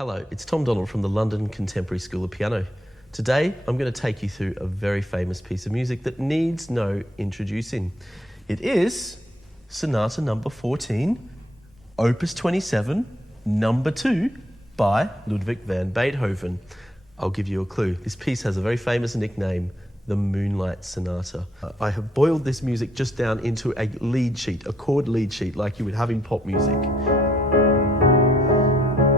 Hello, it's Tom Donald from the London Contemporary School of Piano. Today, I'm going to take you through a very famous piece of music that needs no introducing. It is Sonata No. 14, Opus 27, No. 2 by Ludwig van Beethoven. I'll give you a clue. This piece has a very famous nickname, the Moonlight Sonata. I have boiled this music just down into a lead sheet, a chord lead sheet like you would have in pop music.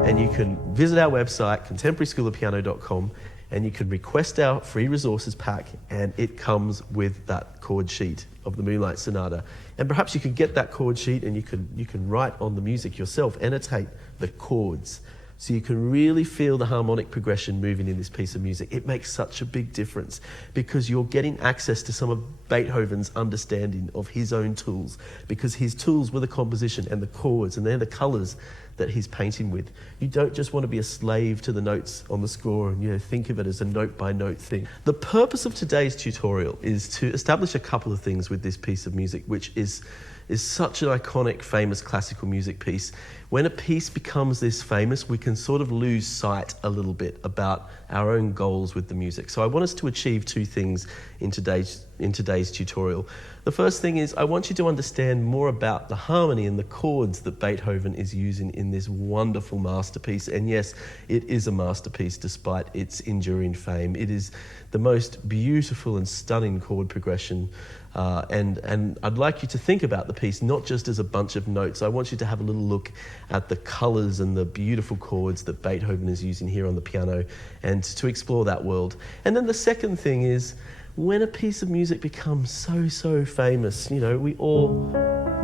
And you can visit our website, contemporaryschoolofpiano.com, and you can request our free resources pack, and it comes with that chord sheet of the Moonlight Sonata. And perhaps you could get that chord sheet and you can write on the music yourself, annotate the chords, so you can really feel the harmonic progression moving in this piece of music. It makes such a big difference because you're getting access to some of Beethoven's understanding of his own tools, because his tools were the composition and the chords, and they're the colours that he's painting with. You don't just want to be a slave to the notes on the score and think of it as a note-by-note thing. The purpose of today's tutorial is to establish a couple of things with this piece of music, which is such an iconic, famous classical music piece. When a piece becomes this famous, we can sort of lose sight a little bit about our own goals with the music. So I want us to achieve two things in today's tutorial. The first thing is I want you to understand more about the harmony and the chords that Beethoven is using in this wonderful masterpiece. And yes, it is a masterpiece despite its enduring fame. It is the most beautiful and stunning chord progression. And I'd like you to think about the piece not just as a bunch of notes. I want you to have a little look at the colours and the beautiful chords that Beethoven is using here on the piano, and to explore that world. And then the second thing is, when a piece of music becomes so famous, we all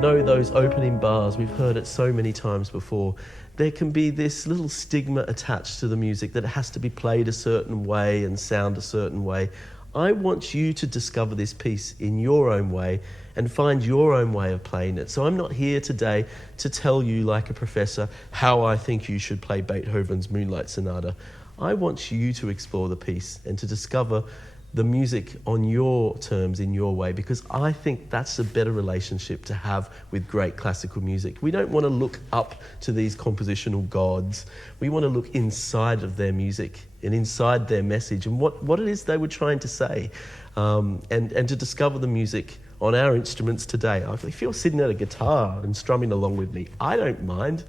know those opening bars. We've heard it so many times before. There can be this little stigma attached to the music that it has to be played a certain way and sound a certain way. I want you to discover this piece in your own way and find your own way of playing it. So I'm not here today to tell you, like a professor, how I think you should play Beethoven's Moonlight Sonata. I want you to explore the piece and to discover the music on your terms, in your way, because I think that's a better relationship to have with great classical music. We don't want to look up to these compositional gods. We want to look inside of their music and inside their message and what it is they were trying to say, and to discover the music on our instruments today. If you're sitting at a guitar and strumming along with me, I don't mind.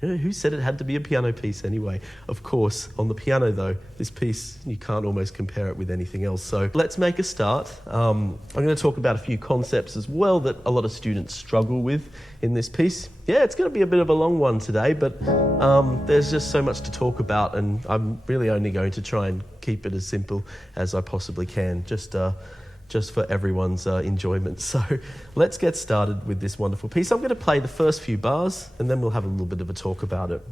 Who said it had to be a piano piece anyway? Of course, on the piano though, this piece, you can't almost compare it with anything else. So let's make a start. I'm going to talk about a few concepts as well that a lot of students struggle with in this piece. Yeah, it's going to be a bit of a long one today, but there's just so much to talk about, and I'm really only going to try and keep it as simple as I possibly can, just for everyone's enjoyment. So let's get started with this wonderful piece. I'm going to play the first few bars and then we'll have a little bit of a talk about it.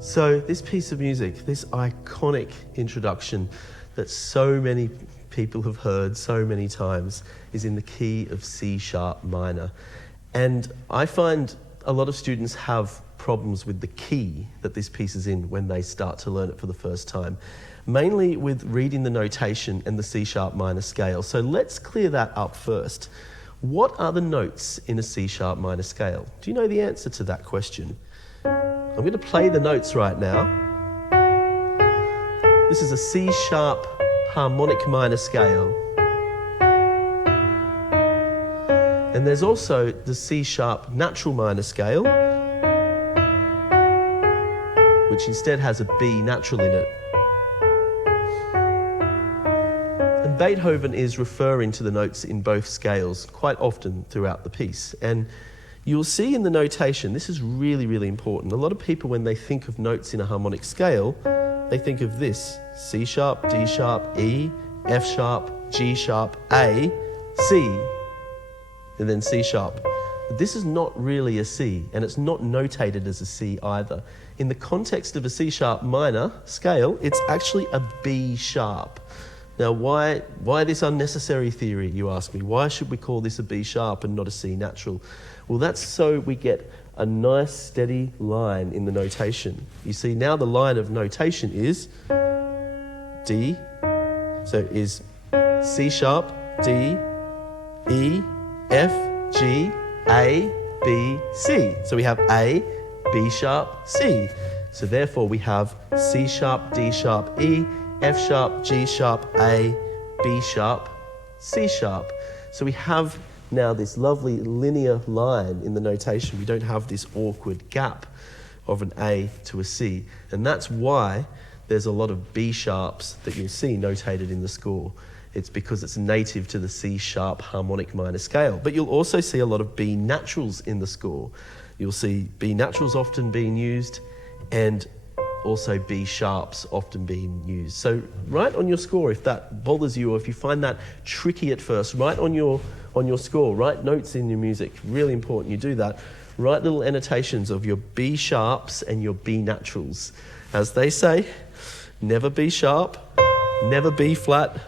So this piece of music, this iconic introduction that so many people have heard so many times, is in the key of C sharp minor. And I find a lot of students have problems with the key that this piece is in when they start to learn it for the first time, mainly with reading the notation and the C sharp minor scale. So let's clear that up first. What are the notes in a C sharp minor scale? Do you know the answer to that question? I'm going to play the notes right now. This is a C sharp harmonic minor scale. And there's also the C sharp natural minor scale, which instead has a B natural in it. And Beethoven is referring to the notes in both scales quite often throughout the piece. And you'll see in the notation, this is really, really important. A lot of people, when they think of notes in a harmonic scale, they think of this: C sharp, D sharp, E, F sharp, G sharp, A, C, and then C sharp. But this is not really a C, and it's not notated as a C either. In the context of a C sharp minor scale, it's actually a B sharp. Now, why this unnecessary theory, you ask me? Why should we call this a B sharp and not a C natural? Well, that's so we get a nice steady line in the notation. You see, now the line of notation is D, so is C sharp, D, E, F, G, A, B, C. So we have A, B sharp, C. So therefore we have C sharp, D sharp, E, F sharp, G sharp, A, B sharp, C sharp. So we have now this lovely linear line in the notation. We don't have this awkward gap of an A to a C. And that's why there's a lot of B sharps that you'll see notated in the score. It's because it's native to the C sharp harmonic minor scale. But you'll also see a lot of B naturals in the score. You'll see B naturals often being used, and also B sharps often being used. So write on your score if that bothers you, or if you find that tricky at first, write on your score, write notes in your music. Really important you do that. Write little annotations of your B sharps and your B naturals. As they say, never B sharp, never B flat,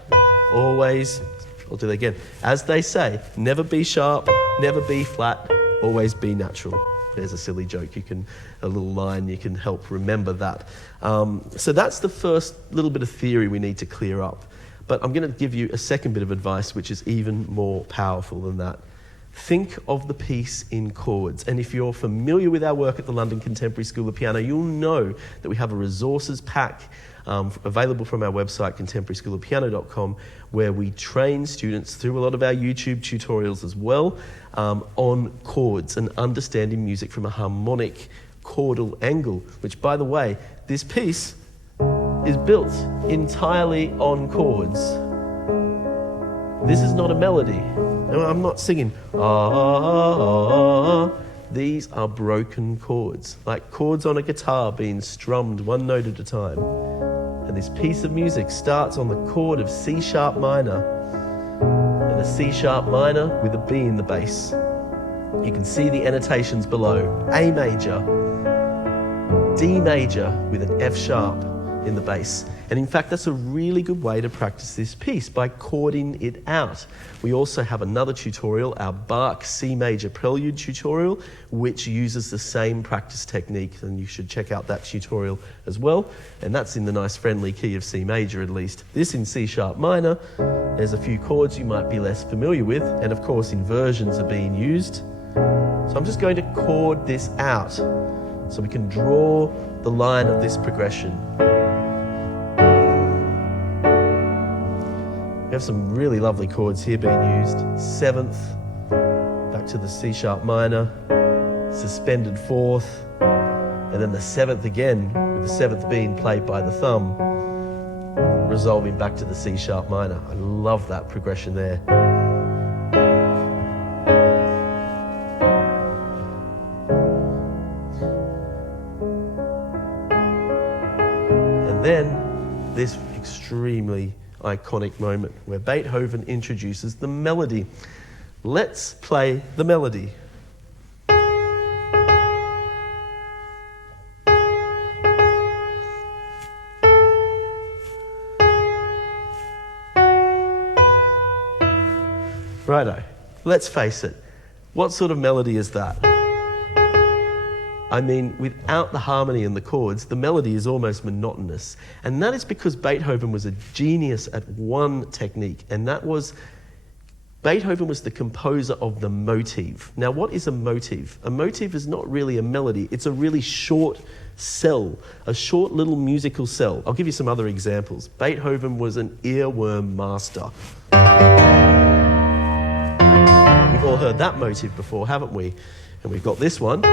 always, I'll do that again. As they say, never B sharp, never B flat, always B natural. There's a silly joke, a little line, you can help remember that. So that's the first little bit of theory we need to clear up. But I'm going to give you a second bit of advice, which is even more powerful than that. Think of the piece in chords. And if you're familiar with our work at the London Contemporary School of Piano, you'll know that we have a resources pack available from our website, contemporaryschoolofpiano.com, where we train students through a lot of our YouTube tutorials as well on chords and understanding music from a harmonic chordal angle, which, by the way, this piece is built entirely on chords. This is not a melody. I'm not singing, ah. These are broken chords, like chords on a guitar being strummed one note at a time. And this piece of music starts on the chord of C sharp minor, and a C sharp minor with a B in the bass. You can see the annotations below. A major, D major with an F sharp in the bass. And in fact, that's a really good way to practice this piece, by chording it out. We also have another tutorial, our Bach C Major prelude tutorial, which uses the same practice technique, and you should check out that tutorial as well. And that's in the nice friendly key of C major at least. This in C sharp minor, there's a few chords you might be less familiar with, and of course inversions are being used. So I'm just going to chord this out so we can draw the line of this progression. We have some really lovely chords here being used. Seventh, back to the C sharp minor, suspended fourth, and then the seventh again, with the seventh being played by the thumb, resolving back to the C sharp minor. I love that progression there. And then this extremely iconic moment where Beethoven introduces the melody. Let's play the melody. Righto, let's face it. What sort of melody is that? I mean, without the harmony and the chords, the melody is almost monotonous. And that is because Beethoven was a genius at one technique, and that was Beethoven was the composer of the motive. Now, what is a motive? A motive is not really a melody. It's a really short cell, a short little musical cell. I'll give you some other examples. Beethoven was an earworm master. We've all heard that motive before, haven't we? And we've got this one.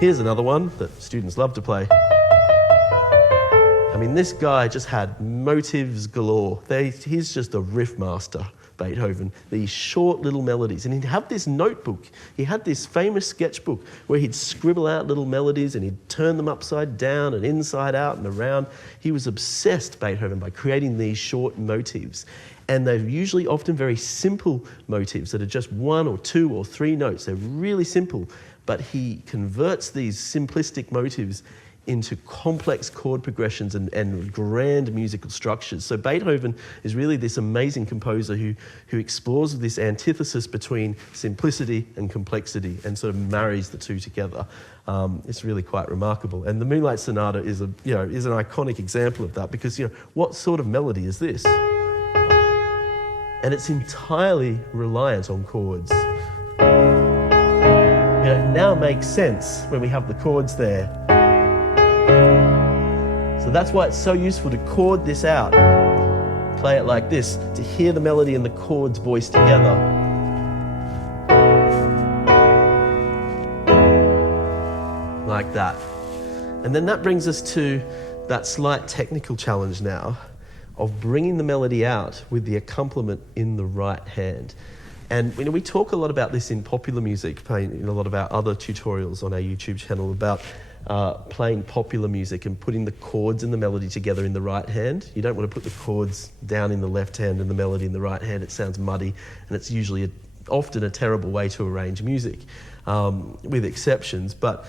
Here's another one that students love to play. I mean, this guy just had motives galore. He's just a riff master. Beethoven, these short little melodies. And he'd have this notebook. He had this famous sketchbook where he'd scribble out little melodies and he'd turn them upside down and inside out and around. He was obsessed, Beethoven, by creating these short motifs. And they're usually often very simple motifs that are just 1 or 2 or 3 notes. They're really simple, but he converts these simplistic motifs into complex chord progressions and grand musical structures. So Beethoven is really this amazing composer who explores this antithesis between simplicity and complexity and sort of marries the two together. It's really quite remarkable. And the Moonlight Sonata is an iconic example of that because, what sort of melody is this? And it's entirely reliant on chords. It now makes sense when we have the chords there. So that's why it's so useful to chord this out. Play it like this, to hear the melody and the chords voiced together. Like that. And then that brings us to that slight technical challenge now of bringing the melody out with the accompaniment in the right hand. And we talk a lot about this in popular music, in a lot of our other tutorials on our YouTube channel about playing popular music and putting the chords and the melody together in the right hand. You don't want to put the chords down in the left hand and the melody in the right hand. It sounds muddy, and it's usually often a terrible way to arrange music, with exceptions. But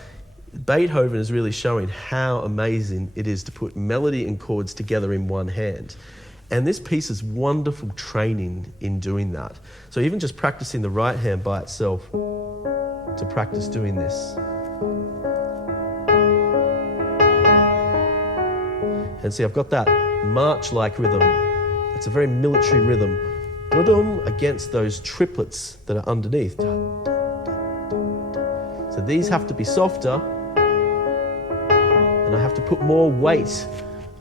Beethoven is really showing how amazing it is to put melody and chords together in one hand. And this piece is wonderful training in doing that. So even just practicing the right hand by itself to practice doing this. And see, I've got that march-like rhythm. It's a very military rhythm. Dum against those triplets that are underneath. So these have to be softer, and I have to put more weight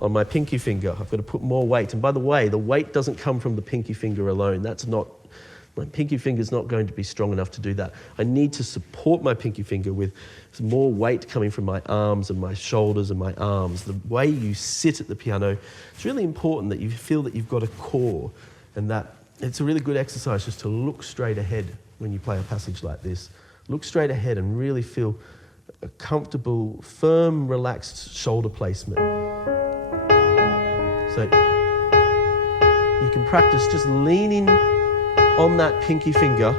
on my pinky finger. I've got to put more weight. And by the way, the weight doesn't come from the pinky finger alone. My pinky finger's not going to be strong enough to do that. I need to support my pinky finger with some more weight coming from my arms and my shoulders and my arms. The way you sit at the piano, it's really important that you feel that you've got a core, and that it's a really good exercise just to look straight ahead when you play a passage like this. Look straight ahead and really feel a comfortable, firm, relaxed shoulder placement. So you can practice just leaning on that pinky finger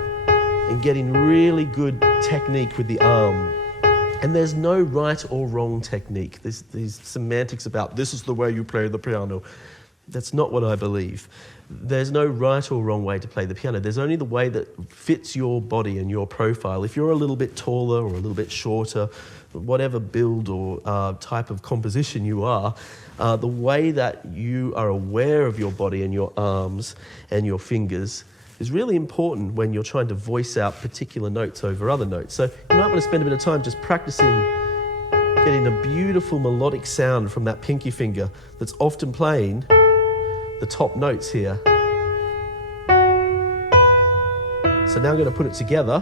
and getting really good technique with the arm. And there's no right or wrong technique. There's these semantics about this is the way you play the piano. That's not what I believe. There's no right or wrong way to play the piano. There's only the way that fits your body and your profile. If you're a little bit taller or a little bit shorter, whatever build or type of composition you are, the way that you are aware of your body and your arms and your fingers is really important when you're trying to voice out particular notes over other notes. So you might want to spend a bit of time just practicing getting a beautiful melodic sound from that pinky finger that's often playing the top notes here. So now I'm going to put it together.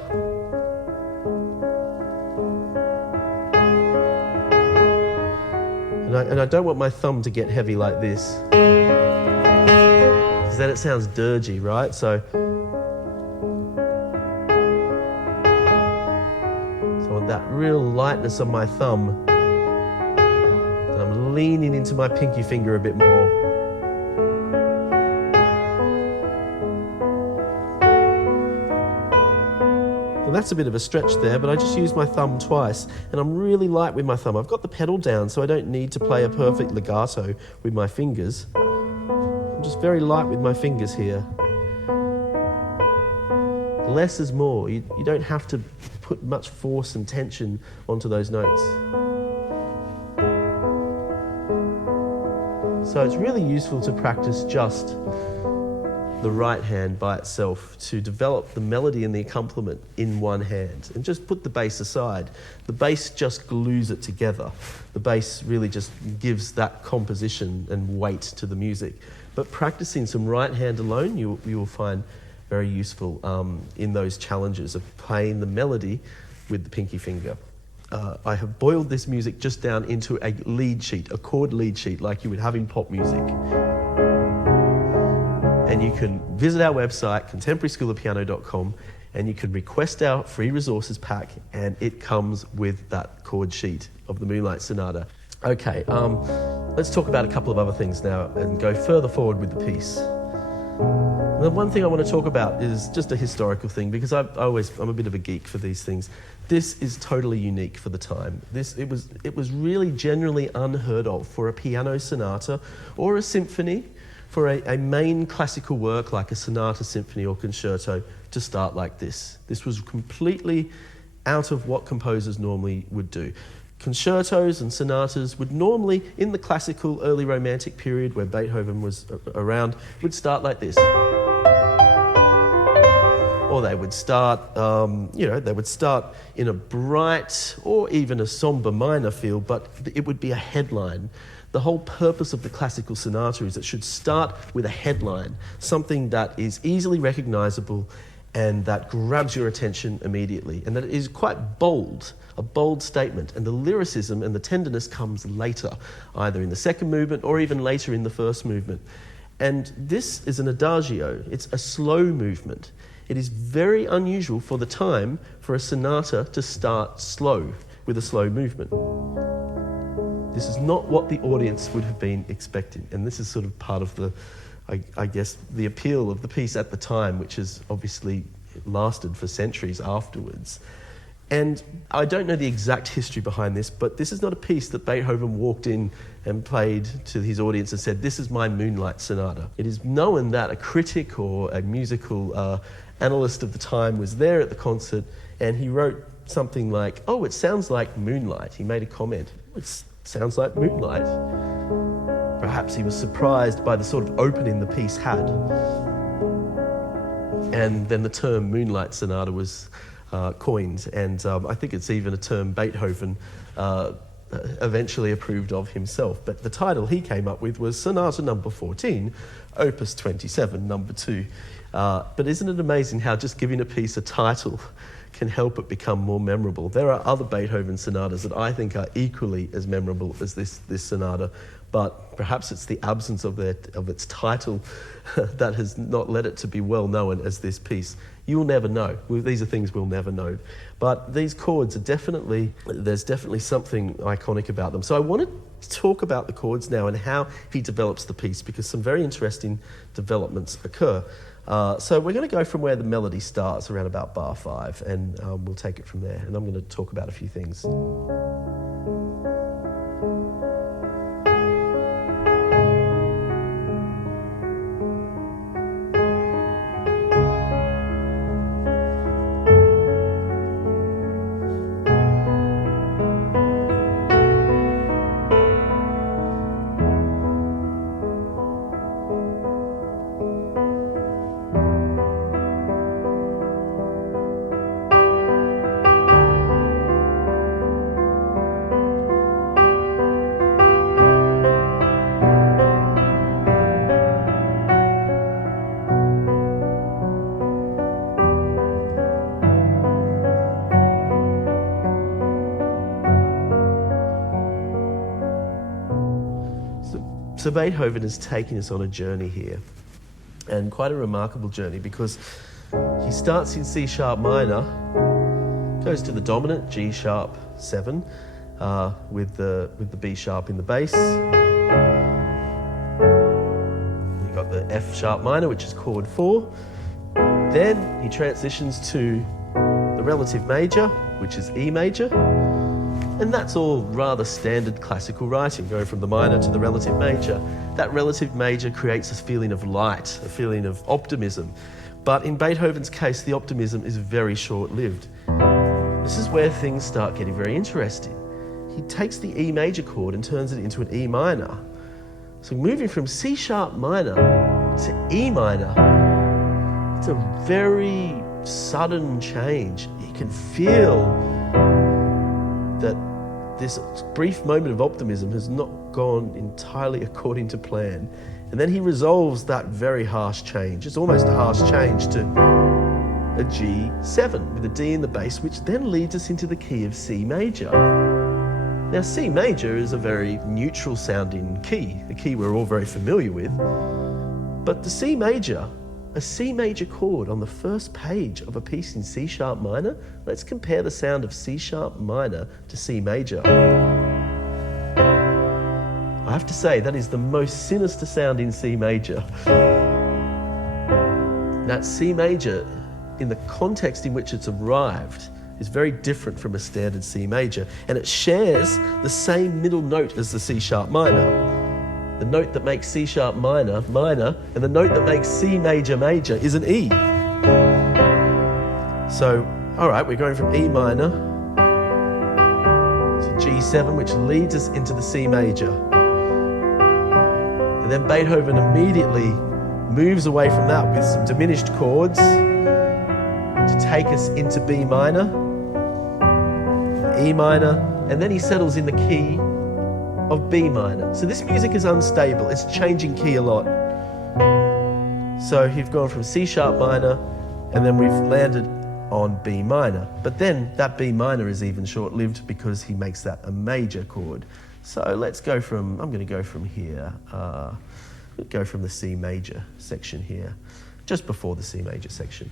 And I don't want my thumb to get heavy like this, because then it sounds dirgy, right? So I want that real lightness on my thumb. And I'm leaning into my pinky finger a bit more. That's a bit of a stretch there, but I just used my thumb twice, and I'm really light with my thumb. I've got the pedal down, so I don't need to play a perfect legato with my fingers. I'm just very light with my fingers here. Less is more. You don't have to put much force and tension onto those notes. So it's really useful to practice just the right hand by itself, to develop the melody and the accompaniment in one hand, and just put the bass aside. The bass just glues it together. The bass really just gives that composition and weight to the music. But practicing some right hand alone, you will find very useful in those challenges of playing the melody with the pinky finger. I have boiled this music just down into a lead sheet, a chord lead sheet like you would have in pop music. and you can visit our website, contemporaryschoolofpiano.com, and you can request our free resources pack, and it comes with that chord sheet of the Moonlight Sonata. Okay, let's talk about a couple of other things now and go further forward with the piece. The one thing I want to talk about is just a historical thing, because I'm a bit of a geek for these things. This is totally unique for the time. It was really generally unheard of for a piano sonata or a symphony, for a main classical work like a sonata, symphony or concerto to start like this. This was completely out of what composers normally would do. Concertos and sonatas would normally, in the classical early Romantic period where Beethoven was around, would start like this. Or they would start, in a bright or even a somber minor feel, but it would be a headline. The whole purpose of the classical sonata is it should start with a headline, something that is easily recognizable and that grabs your attention immediately, and that is quite bold, a bold statement, and the lyricism and the tenderness comes later, either in the second movement or even later in the first movement. And this is an adagio, it's a slow movement. It is very unusual for the time for a sonata to start slow, with a slow movement. This is not what the audience would have been expecting, and this is sort of part of the, I guess, the appeal of the piece at the time, which has obviously lasted for centuries afterwards. And I don't know the exact history behind this, but this is not a piece that Beethoven walked in and played to his audience and said, "This is my Moonlight Sonata." It is known that a critic or a musical analyst of the time was there at the concert, and he wrote something like, "Oh, it sounds like moonlight." He made a comment, "It sounds like moonlight." Perhaps he was surprised by the sort of opening the piece had. And then the term Moonlight Sonata was coined, and I think it's even a term Beethoven eventually approved of himself. But the title he came up with was Sonata No. 14, Opus 27, No. 2. But isn't it amazing how just giving a piece a title can help it become more memorable? There are other Beethoven sonatas that I think are equally as memorable as this sonata, but perhaps it's the absence of its title that has not led it to be well known as this piece. You'll never know. These are things we'll never know. But these chords are there's definitely something iconic about them. So I want to talk about the chords now and how he develops the piece, because some very interesting developments occur. So we're going to go from where the melody starts, around about bar 5, and we'll take it from there. And I'm going to talk about a few things. So Beethoven is taking us on a journey here, and quite a remarkable journey, because he starts in C sharp minor, goes to the dominant G sharp 7 with the B sharp in the bass. You've got the F sharp minor, which is chord 4. Then he transitions to the relative major, which is E major. And that's all rather standard classical writing, going from the minor to the relative major. That relative major creates a feeling of light, a feeling of optimism. But in Beethoven's case, the optimism is very short-lived. This is where things start getting very interesting. He takes the E major chord and turns it into an E minor. So moving from C sharp minor to E minor, it's a very sudden change. You can feel that this brief moment of optimism has not gone entirely according to plan. And then he resolves that very harsh change. It's almost a harsh change to a G7 with a D in the bass, which then leads us into the key of C major. Now, C major is a very neutral sounding key, a key we're all very familiar with. But the C major, a C major chord on the first page of a piece in C sharp minor, let's compare the sound of C sharp minor to C major. I have to say, that is the most sinister sound in C major. That C major, in the context in which it's arrived, is very different from a standard C major, and it shares the same middle note as the C sharp minor. The note that makes C sharp minor, minor, and the note that makes C major, major is an E. So, all right, we're going from E minor to G7, which leads us into the C major. And then Beethoven immediately moves away from that with some diminished chords to take us into B minor, E minor, and then he settles in the key of B minor. So this music is unstable, it's changing key a lot. So he's gone from C sharp minor, and then we've landed on B minor. But then that B minor is even short-lived because he makes that a major chord. So let's go from, I'm going to go from here, go from the C major section here, just before the C major section.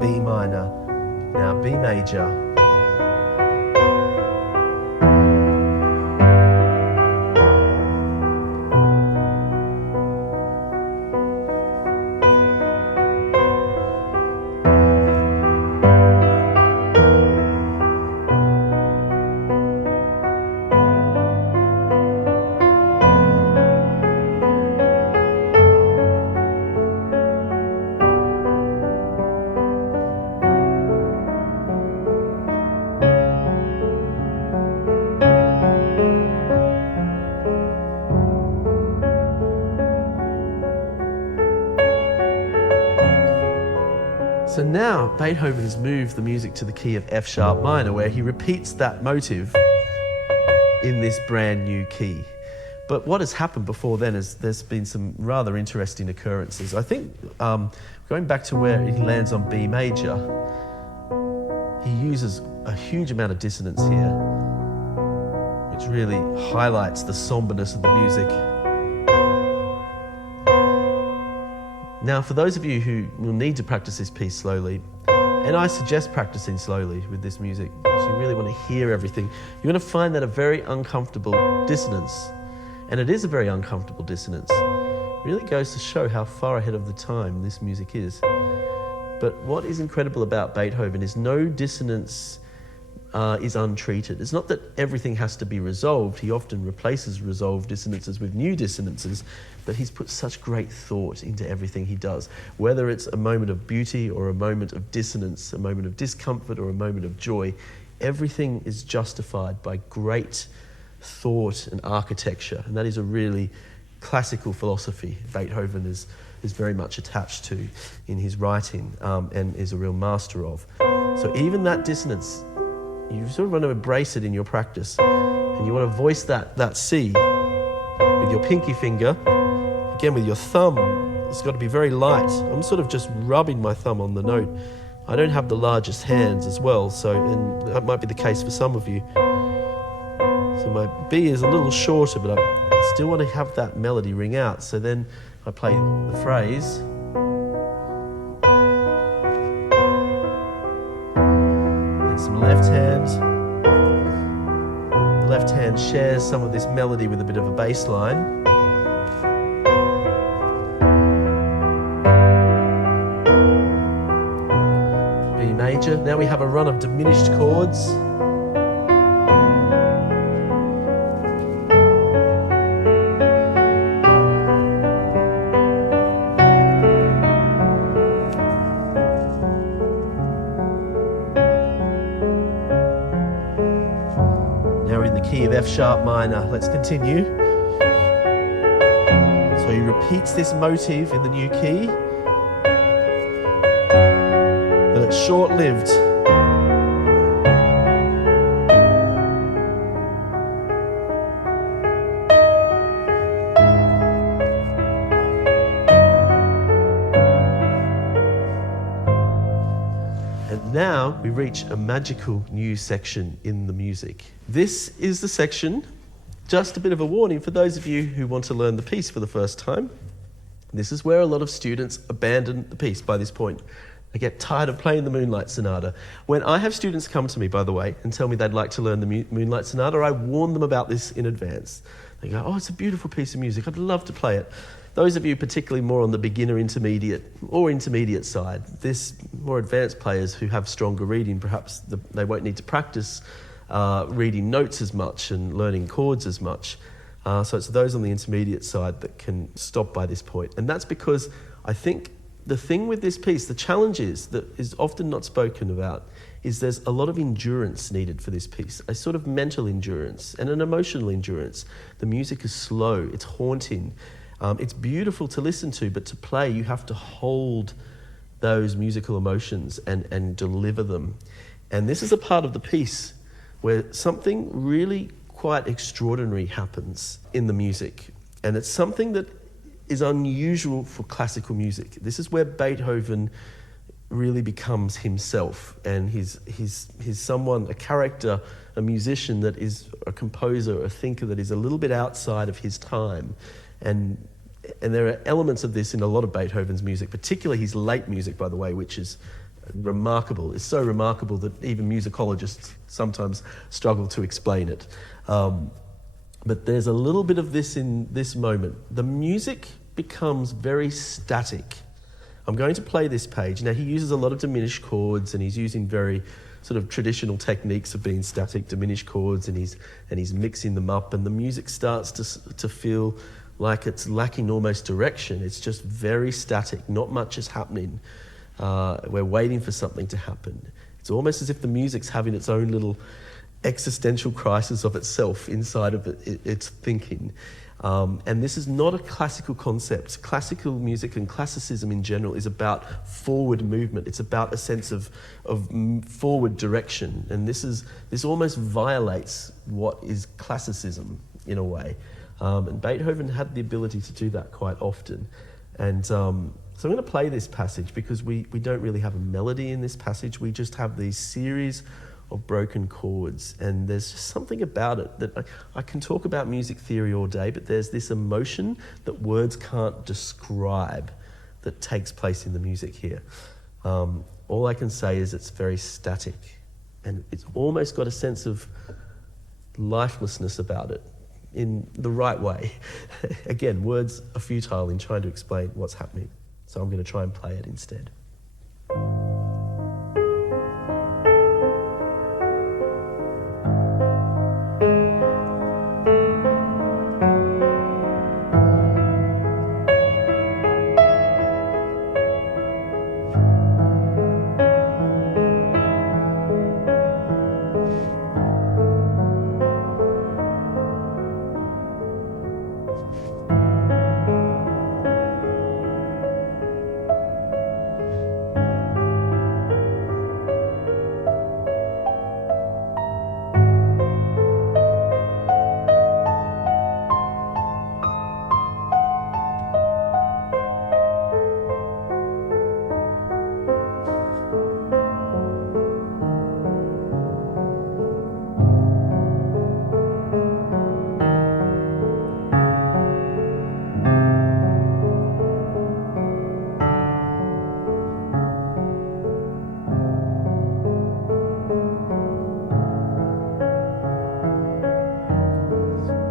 B minor, now B major. So now Beethoven has moved the music to the key of F sharp minor, where he repeats that motive in this brand new key. But what has happened before then is there's been some rather interesting occurrences. I think going back to where he lands on B major, he uses a huge amount of dissonance here, which really highlights the somberness of the music. Now, for those of you who will need to practice this piece slowly, and I suggest practicing slowly with this music, because you really want to hear everything, you're going to find that a very uncomfortable dissonance, and it is a very uncomfortable dissonance, really goes to show how far ahead of the time this music is. But what is incredible about Beethoven is no dissonance is untreated. It's not that everything has to be resolved. He often replaces resolved dissonances with new dissonances, but he's put such great thought into everything he does. Whether it's a moment of beauty or a moment of dissonance, a moment of discomfort or a moment of joy, everything is justified by great thought and architecture, and that is a really classical philosophy Beethoven is very much attached to in his writing and is a real master of. So even that dissonance, you sort of want to embrace it in your practice, and you want to voice that C with your pinky finger, again with your thumb. It's got to be very light. I'm sort of just rubbing my thumb on the note. I don't have the largest hands as well, and that might be the case for some of you. So my B is a little shorter, but I still want to have that melody ring out. So then I play the phrase. And some left hand. The left hand shares some of this melody with a bit of a bass line. B major. Now we have a run of diminished chords. Key of F sharp minor. Let's continue. So he repeats this motive in the new key, but it's short-lived. we reach a magical new section in the music. This is the section, just a bit of a warning for those of you who want to learn the piece for the first time. This is where a lot of students abandon the piece by this point. They get tired of playing the Moonlight Sonata. When I have students come to me, by the way, and tell me they'd like to learn the Moonlight Sonata, I warn them about this in advance. They go, oh, it's a beautiful piece of music, I'd love to play it. Those of you particularly more on the beginner intermediate side, this more advanced players who have stronger reading, perhaps they won't need to practice reading notes as much and learning chords as much. So it's those on the intermediate side that can stop by this point. And that's because I think the thing with this piece, the challenge that is often not spoken about, is there's a lot of endurance needed for this piece, a sort of mental endurance and an emotional endurance. The music is slow, it's haunting. It's beautiful to listen to, but to play, you have to hold those musical emotions and deliver them. And this is a part of the piece where something really quite extraordinary happens in the music. And it's something that is unusual for classical music. This is where Beethoven really becomes himself, and he's someone, a character, a musician that is a composer, a thinker that is a little bit outside of his time. And there are elements of this in a lot of Beethoven's music, particularly his late music, by the way, which is remarkable. It's so remarkable that even musicologists sometimes struggle to explain it. But there's a little bit of this in this moment. The music becomes very static. I'm going to play this page. Now, he uses a lot of diminished chords, and he's using very sort of traditional techniques of being static, diminished chords, and he's mixing them up, and the music starts to feel like it's lacking almost direction. It's just very static, not much is happening. We're waiting for something to happen. It's almost as if the music's having its own little existential crisis of itself inside of its thinking. And this is not a classical concept. Classical music and classicism in general is about forward movement. It's about a sense of forward direction. And this almost violates what is classicism in a way. And Beethoven had the ability to do that quite often. And so I'm going to play this passage because we don't really have a melody in this passage. We just have these series of broken chords, and there's just something about it that I can talk about music theory all day, but there's this emotion that words can't describe that takes place in the music here. All I can say is it's very static, and it's almost got a sense of lifelessness about it in the right way. Again, words are futile in trying to explain what's happening, so I'm going to try and play it instead.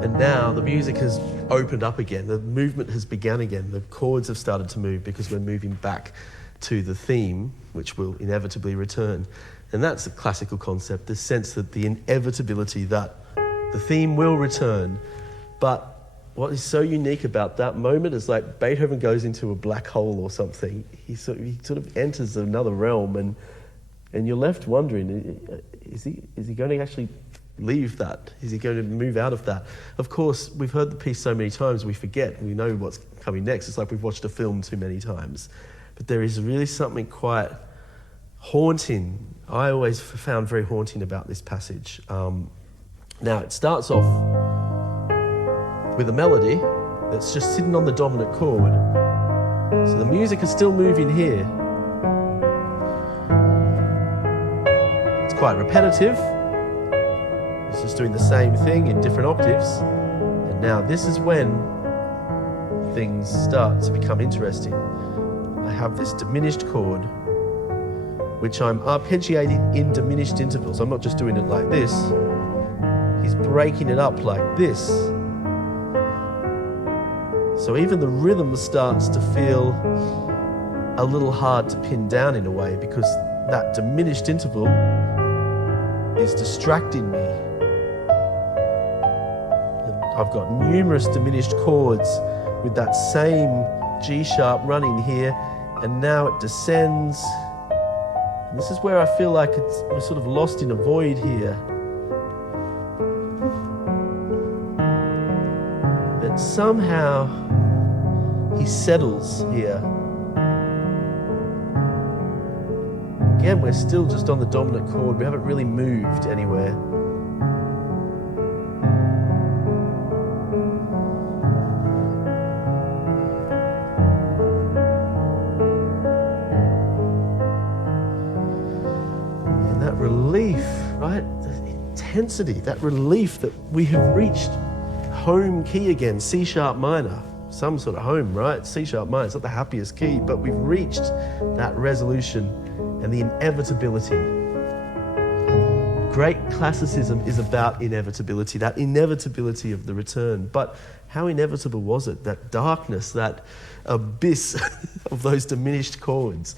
And now the music has opened up again. The movement has begun again. The chords have started to move because we're moving back to the theme, which will inevitably return. And that's a classical concept, the sense that the inevitability that the theme will return. But what is so unique about that moment is like Beethoven goes into a black hole or something. He sort of enters another realm, and you're left wondering, is he going to actually leave that? Is he going to move out of that? Of course, we've heard the piece so many times we forget. We know what's coming next. It's like we've watched a film too many times. But there is really something quite haunting. I always found very haunting about this passage. Now, it starts off with a melody that's just sitting on the dominant chord. So the music is still moving here. quite repetitive. It's just doing the same thing in different octaves. And now this is when things start to become interesting. I have this diminished chord, which I'm arpeggiating in diminished intervals. I'm not just doing it like this. He's breaking it up like this. So even the rhythm starts to feel a little hard to pin down in a way, because that diminished interval is distracting me. And I've got numerous diminished chords with that same G sharp running here, and now it descends. And this is where I feel like we're sort of lost in a void here. But somehow he settles here. Again, we're still just on the dominant chord. We haven't really moved anywhere. And that relief, right? The intensity, that relief that we have reached home key again, C sharp minor. Some sort of home, right? C sharp minor, it's not the happiest key, but we've reached that resolution and the inevitability. Great classicism is about inevitability, that inevitability of the return. But how inevitable was it? That darkness, that abyss of those diminished chords.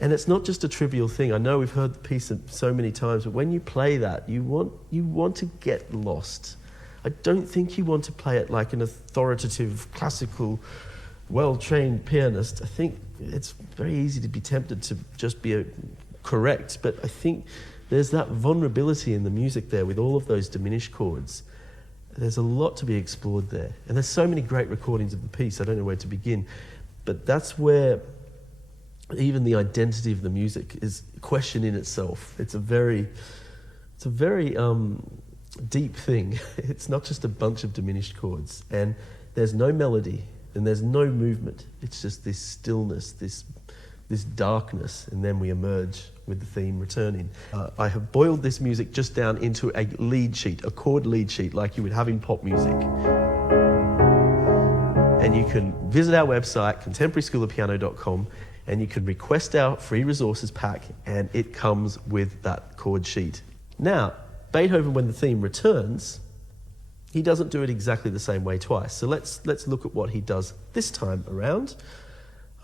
And it's not just a trivial thing. I know we've heard the piece so many times, but when you play that, you want to get lost. I don't think you want to play it like an authoritative, classical, well-trained pianist. I think it's very easy to be tempted to just be correct, but I think there's that vulnerability in the music there with all of those diminished chords. There's a lot to be explored there. And there's so many great recordings of the piece, I don't know where to begin. But that's where even the identity of the music is a question in itself. It's a very deep thing. It's not just a bunch of diminished chords, and there's no melody and there's no movement. It's just this stillness, this darkness, and then we emerge with the theme returning. I have boiled this music just down into a lead sheet, a chord lead sheet like you would have in pop music. And you can visit our website, contemporaryschoolofpiano.com, and you can request our free resources pack, and it comes with that chord sheet. Now, Beethoven, when the theme returns, he doesn't do it exactly the same way twice. So let's look at what he does this time around.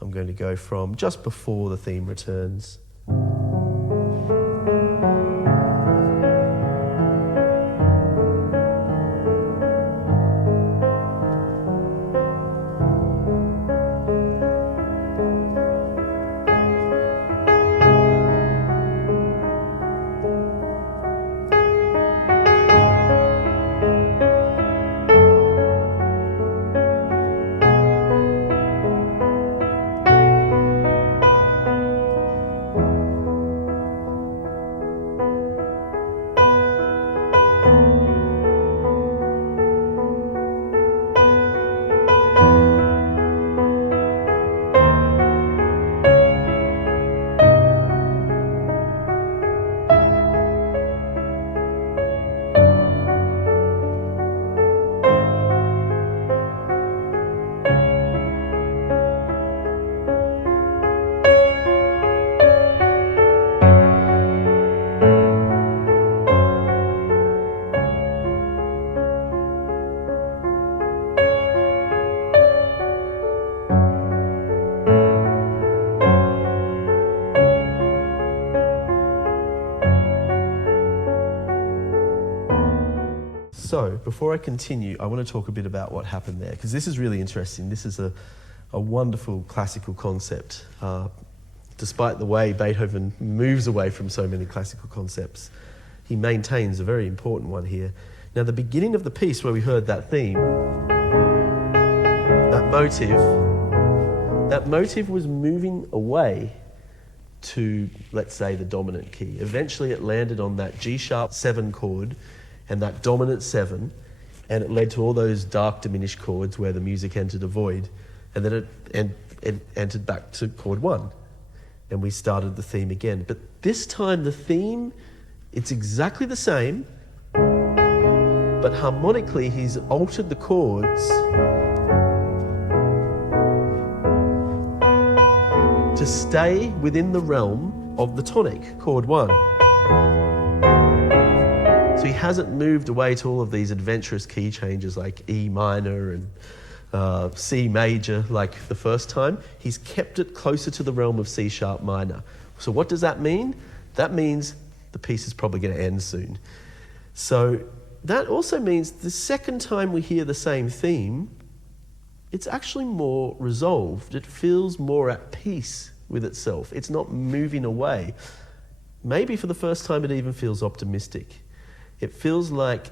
I'm going to go from just before the theme returns. So, before I continue, I want to talk a bit about what happened there, because this is really interesting. This is a wonderful classical concept. Despite the way Beethoven moves away from so many classical concepts, he maintains a very important one here. Now, the beginning of the piece where we heard that theme, that motive was moving away to, let's say, the dominant key. Eventually it landed on that G-sharp 7 chord and that dominant 7, and it led to all those dark diminished chords where the music entered a void, and then it entered back to chord 1, and we started the theme again. But this time the theme It's exactly the same, but harmonically he's altered the chords to stay within the realm of the tonic, chord 1. So he hasn't moved away to all of these adventurous key changes like E minor and C major like the first time. He's kept it closer to the realm of C sharp minor. So what does that mean? That means the piece is probably going to end soon. So that also means the second time we hear the same theme, it's actually more resolved. It feels more at peace with itself. It's not moving away. Maybe for the first time it even feels optimistic. It feels like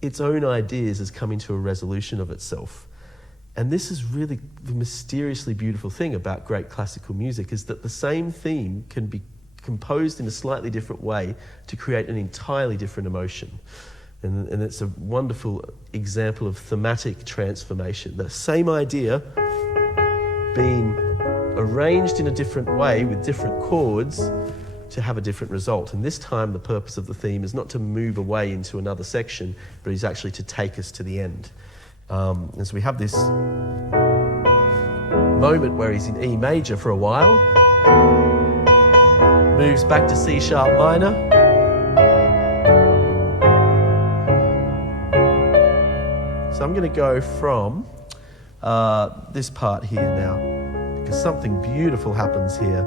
its own ideas is coming to a resolution of itself. And this is really the mysteriously beautiful thing about great classical music, is that the same theme can be composed in a slightly different way to create an entirely different emotion. And it's a wonderful example of thematic transformation. The same idea being arranged in a different way with different chords to have a different result. And this time the purpose of the theme is not to move away into another section, but is actually to take us to the end. And so we have this moment where he's in E major for a while, moves back to C sharp minor, so I'm going to go from this part here now, because something beautiful happens here.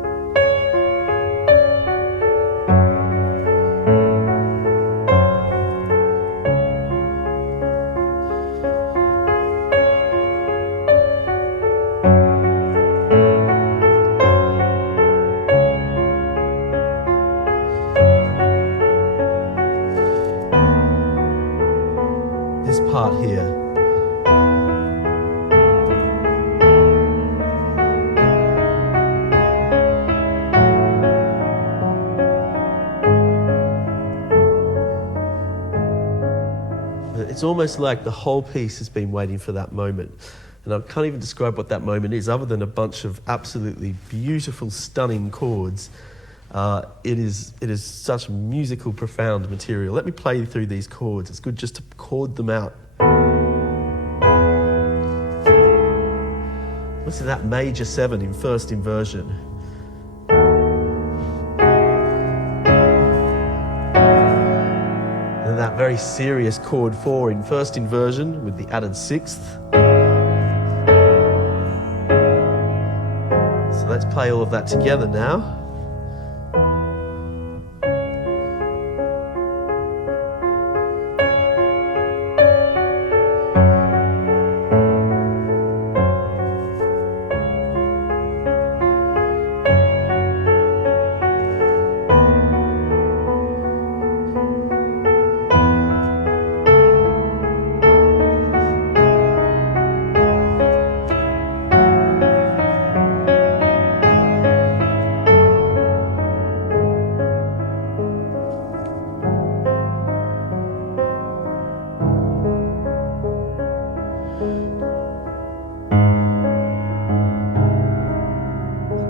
This part here. It's almost like the whole piece has been waiting for that moment. And I can't even describe what that moment is, other than a bunch of absolutely beautiful, stunning chords. It is such musical, profound material. Let me play through these chords. It's good just to chord them out. Listen to that major 7 in first inversion. And that very serious chord 4 in first inversion with the added 6th. So let's play all of that together now.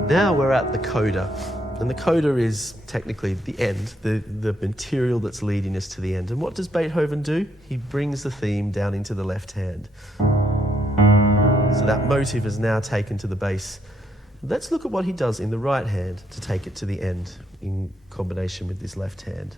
Now we're at the coda, and the coda is technically the end, the material that's leading us to the end. And what does Beethoven do? He brings the theme down into the left hand. So that motive is now taken to the bass. Let's look at what he does in the right hand to take it to the end in combination with this left hand.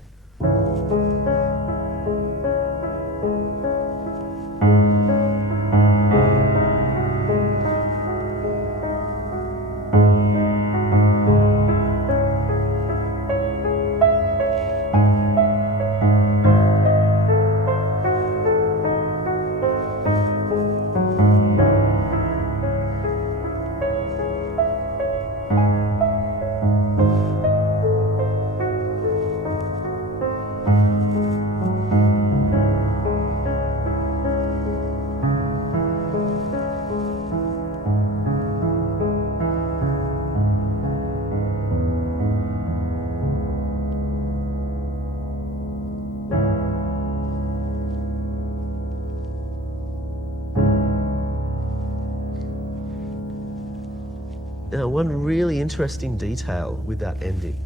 Now, one really interesting detail with that ending,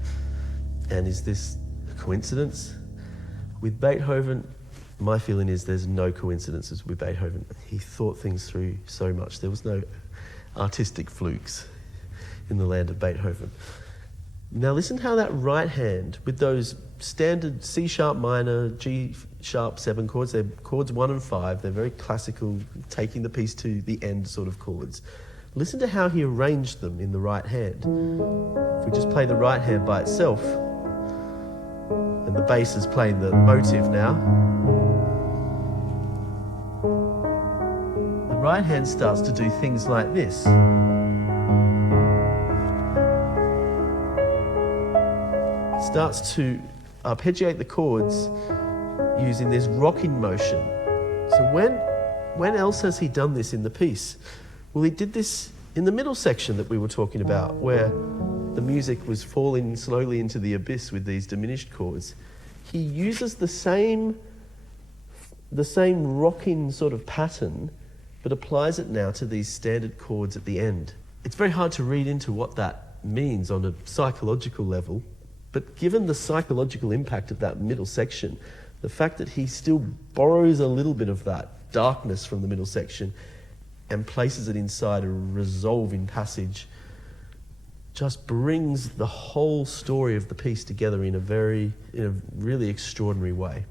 and is this coincidence. With Beethoven, my feeling is there's no coincidences with Beethoven. He thought things through so much. There was no artistic flukes in the land of Beethoven. Now listen how that right hand, with those standard C sharp minor, G sharp 7 chords, they're chords 1 and 5, they're very classical, taking the piece to the end sort of chords. Listen to how he arranged them in the right hand. If we just play the right hand by itself, and the bass is playing the motive now, the right hand starts to do things like this. Starts to arpeggiate the chords using this rocking motion. So when else has he done this in the piece? Well, he did this in the middle section that we were talking about, where the music was falling slowly into the abyss with these diminished chords. He uses the same rocking sort of pattern, but applies it now to these standard chords at the end. It's very hard to read into what that means on a psychological level, but given the psychological impact of that middle section, the fact that he still borrows a little bit of that darkness from the middle section and places it inside a resolving passage just brings the whole story of the piece together in a really extraordinary way.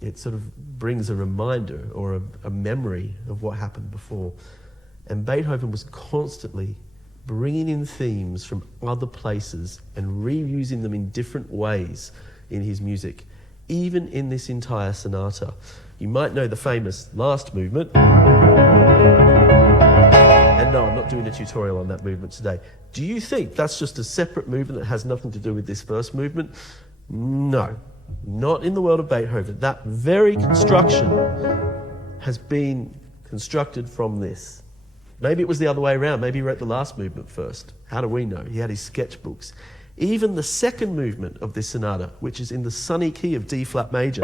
It sort of brings a reminder or a memory of what happened before. And Beethoven was constantly bringing in themes from other places and reusing them in different ways in his music, even in this entire sonata. You might know the famous last movement. And no, I'm not doing a tutorial on that movement today. Do you think that's just a separate movement that has nothing to do with this first movement? No, not in the world of Beethoven. That very construction has been constructed from this. Maybe it was the other way around. Maybe he wrote the last movement first. How do we know? He had his sketchbooks. Even the second movement of this sonata, which is in the sunny key of D flat major,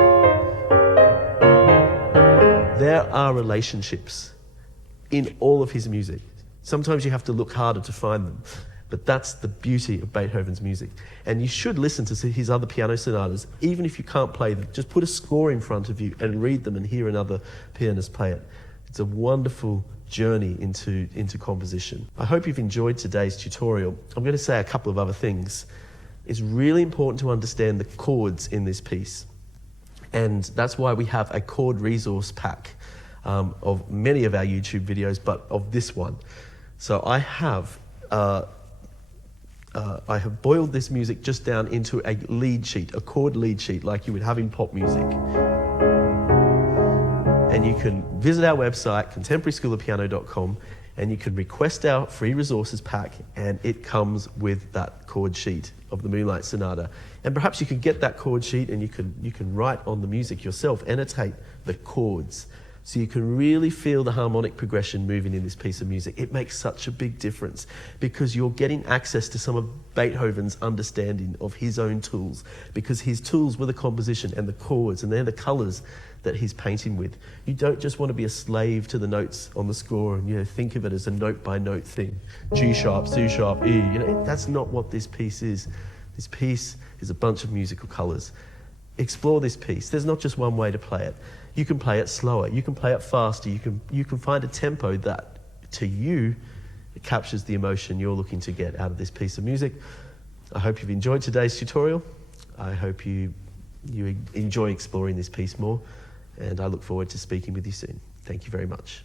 there are relationships in all of his music. Sometimes you have to look harder to find them, but that's the beauty of Beethoven's music. And you should listen to his other piano sonatas, even if you can't play them. Just put a score in front of you and read them and hear another pianist play it. It's a wonderful journey into composition. I hope you've enjoyed today's tutorial. I'm going to say a couple of other things. It's really important to understand the chords in this piece. And that's why we have a chord resource pack of many of our YouTube videos, but of this one. So I have boiled this music just down into a lead sheet, a chord lead sheet, like you would have in pop music. And you can visit our website, contemporaryschoolofpiano.com, and you can request our free resources pack, and it comes with that chord sheet of the Moonlight Sonata. And perhaps you could get that chord sheet and you can write on the music yourself, annotate the chords, so you can really feel the harmonic progression moving in this piece of music. It makes such a big difference because you're getting access to some of Beethoven's understanding of his own tools, because his tools were the composition and the chords, and they're the colors that he's painting with. You don't just want to be a slave to the notes on the score and think of it as a note by note thing. G sharp, C sharp, E. That's not what this piece is. This piece is a bunch of musical colors. Explore this piece. There's not just one way to play it. You can play it slower, you can play it faster, you can find a tempo that, to you, it captures the emotion you're looking to get out of this piece of music. I hope you've enjoyed today's tutorial. I hope you enjoy exploring this piece more, and I look forward to speaking with you soon. Thank you very much.